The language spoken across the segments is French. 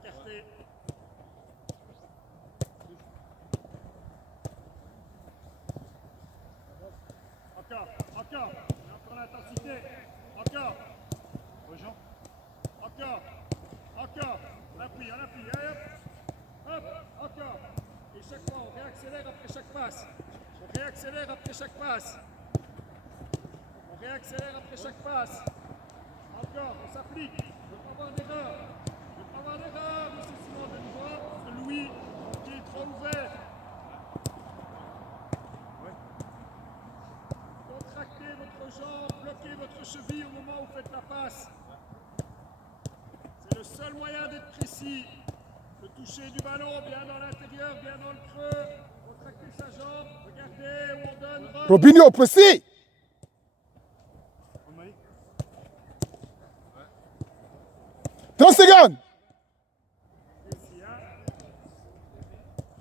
écarté. Encore. Encore l'intensité. Encore. Rejean. Encore. On appuie. Hop, encore. Et chaque fois, on réaccélère après chaque passe. Encore, on s'applique. Il ne faut pas avoir d'erreur. Monsieur Simon, de nouveau. C'est Louis qui est trop ouvert. Contractez votre jambe, bloquez votre cheville au moment où vous faites la passe. C'est le seul moyen d'être précis. De toucher du ballon bien dans l'intérieur, bien dans le creux. Contractez sa jambe. Regardez où on donne. Robinho, précis. 30 secondes.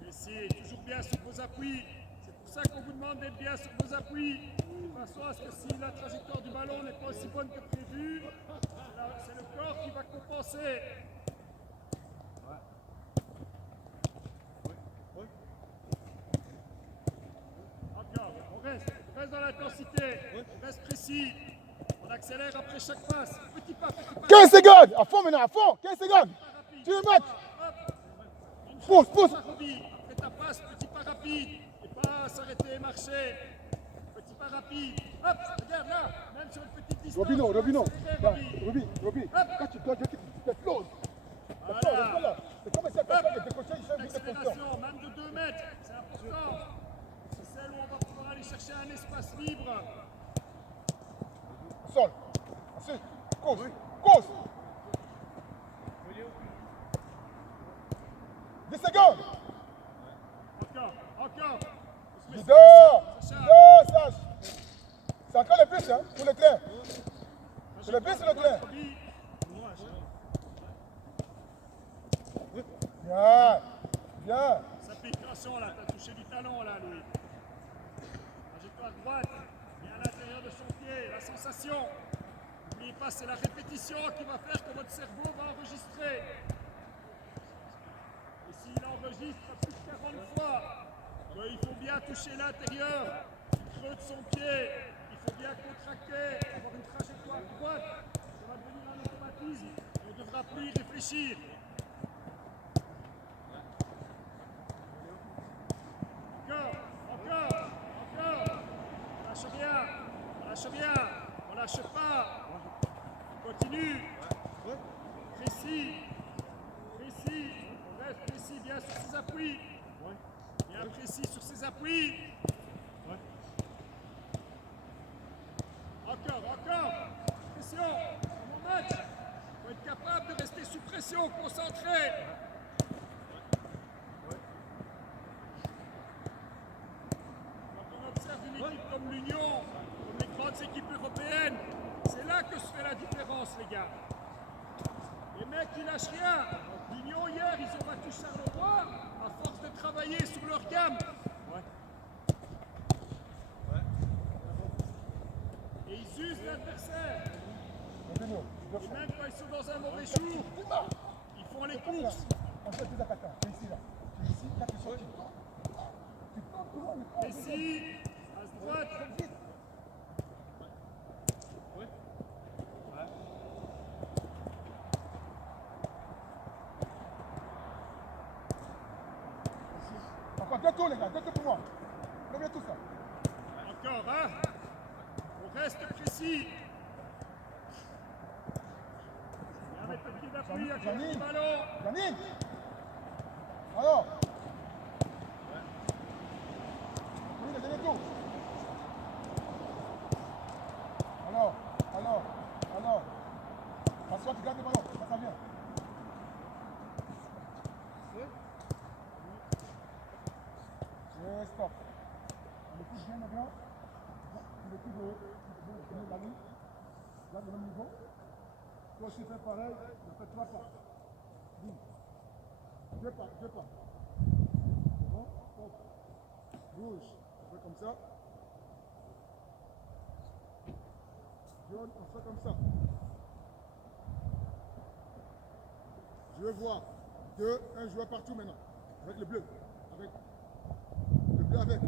Précis, toujours bien sur vos appuis. C'est pour ça qu'on vous demande d'être bien sur vos appuis. De façon à ce que si la trajectoire du ballon n'est pas aussi bonne que prévu, c'est le corps qui va compenser. Encore, on reste dans l'intensité, on reste précis. On accélère après chaque passe. Petit pas. 15 secondes. À fond maintenant, à fond. 15 secondes. Tu le match. Pousse. Après ta passe, petit pas rapide. Et pas s'arrêter et marcher. Petit pas rapide. Hop, regarde là. Même sur une petite distance. Robinho. Roby. Hop. Quand tu dois dire que tu t'exploses. Voilà. C'est comme ça que décocher, il fait une Accélération, même de 2 mètres. C'est important. C'est celle où on va pouvoir aller chercher un espace libre. Sol. Ensuite, course. 10 secondes. Encore. Leader, Sage. C'est encore le bus, hein, pour le train. C'est le bus ou le train? Bien. Ça pique, attention là, t'as touché du talon là, Louis. Agite-toi à droite, bien à l'intérieur de son pied, la sensation. N'oubliez pas, c'est la répétition qui va faire que votre cerveau va enregistrer. Et s'il enregistre plus de 40 fois, il faut bien toucher l'intérieur du creux de son pied. Il faut bien contracter, avoir une trajectoire droite. Ça va devenir un automatisme. On ne devra plus y réfléchir. Encore. On lâche pas. On continue. Précis. On reste précis, bien sur ses appuis. Bien précis sur ses appuis. Encore. Pression. Mon match. Il faut être capable de rester sous pression, concentré. Une équipe comme l'Union, comme les grandes équipes européennes, c'est là que se fait la différence, les gars. Les mecs, ils lâchent rien. L'Union, hier, ils ont battu Charleroi à force de travailler sur leur gamme. Et ils usent l'adversaire. Et même quand ils sont dans un mauvais jour, ils font les courses. On fait des attaquants. C'est ici, là. Tu es sorti. Ici, à droite. Encore 2 tours, les gars. 2 tours pour moi. Combien tout ça? Encore, hein? On reste précis. Bien mettre le pied d'appui à côté du ballon. Janine. Alors. Oui, le dernier tour. Alors. Assois, tu gardes le ballon. Ça vient. Stop. On écoute bien maintenant. On écoute de la ligne. Garde le même niveau. Toi aussi fais pareil. On fait 3 pas. 2 pas. C'est bon? Hop. Bouge. On fait comme ça. Jaune, on fait comme ça. Je veux voir. 2, un joueur partout maintenant. Avec le bleu. Avec le bleu avec.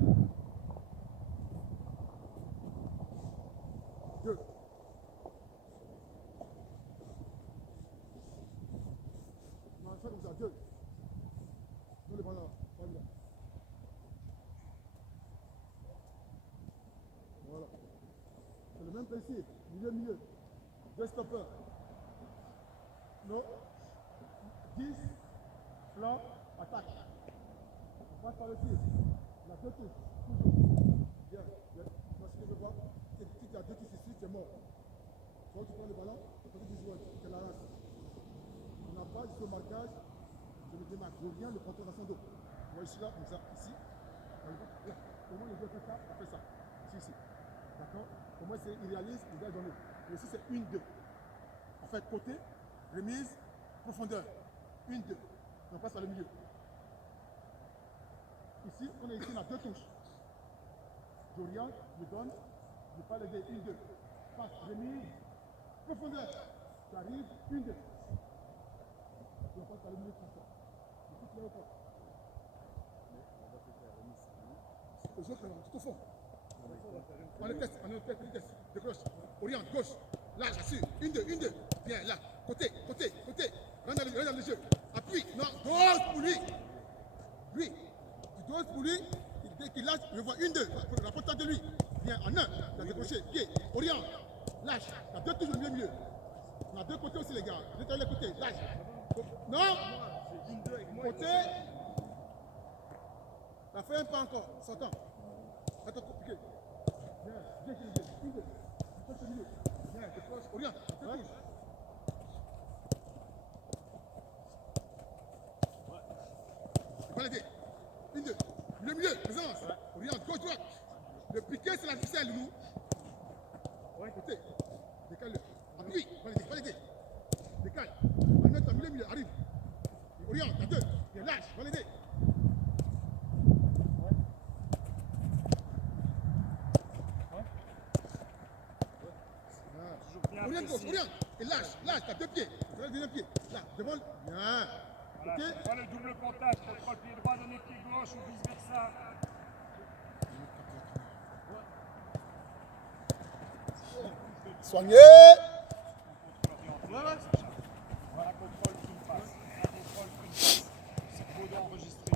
2. Non, ça comme ça, 2. Nous le ballon, pas là. Voilà. C'est le même principe. Milieu. 2 stoppeurs. Non. 10, flanc, attaque. On passe par le tir. La 2 touches. Toujours. Bien. Moi, ce que je vois, si tu as 2 touches ici, tu es mort. Quand tu prends le ballon, tu peux dire joueur, tu la race. On n'a pas ce marquage. Je me démarque. Je viens le contrôle dans son dos. Moi, je suis là, comme ça, ici. Là. Comment les deux fait ça? On fait ça. Ici. D'accord? Au moins, c'est irréaliste, il doit donner. Et ici, c'est 1-2. En fait, côté, remise, profondeur. 1-2. On passe par le milieu. Ici, on est ici, on a 2 touches. J'oriente, je donne, je parle des 1-2. Passe, remise, profondeur. Tu arrives, 1-2. On passe par le milieu comme ça. Ici, tu l'as au fond. Aux autres, tout au fond. On le teste, décroche. Oriente, gauche. Là, j'assure. 1-2. Bien, là. Côté. Rentre dans le jeu. Appuie. Non, dose pour lui. Tu doses pour lui. Dès qu'il lâche, je vois 1-2. Rapporte de lui. Bien, en 1. Tu as décroché. Pied. Oriente. Lâche. Tu as 2 touches au milieu. On a 2 côtés aussi, les gars. Deux les côtés. Lâche. Non. Côté. La fait un pas encore. Sortant. Attends, compliqué. Bien, 1-2. Bien, décroche. Oriente. Validé. 1-2. Milieu, présence. Oriente, gauche, droite. Le piqué, c'est la ficelle, nous. Côté. Décale-le. Appuie. Validé. Décale. Maintenant, t'as milieu, arrive. Oriente, t'as 2. Bien, lâche. Validé. Oriente, gauche, oriente. Et lâche, t'as 2 pieds. C'est le deuxième pied. Là, devant. Bien. Voilà, Ok. pas le double contact, contrôle pied droit, donner pied gauche ou vice versa. Soigné. Voilà, contrôle qu'une passe. Contrôle qu'une passe. C'est beau d'enregistrer.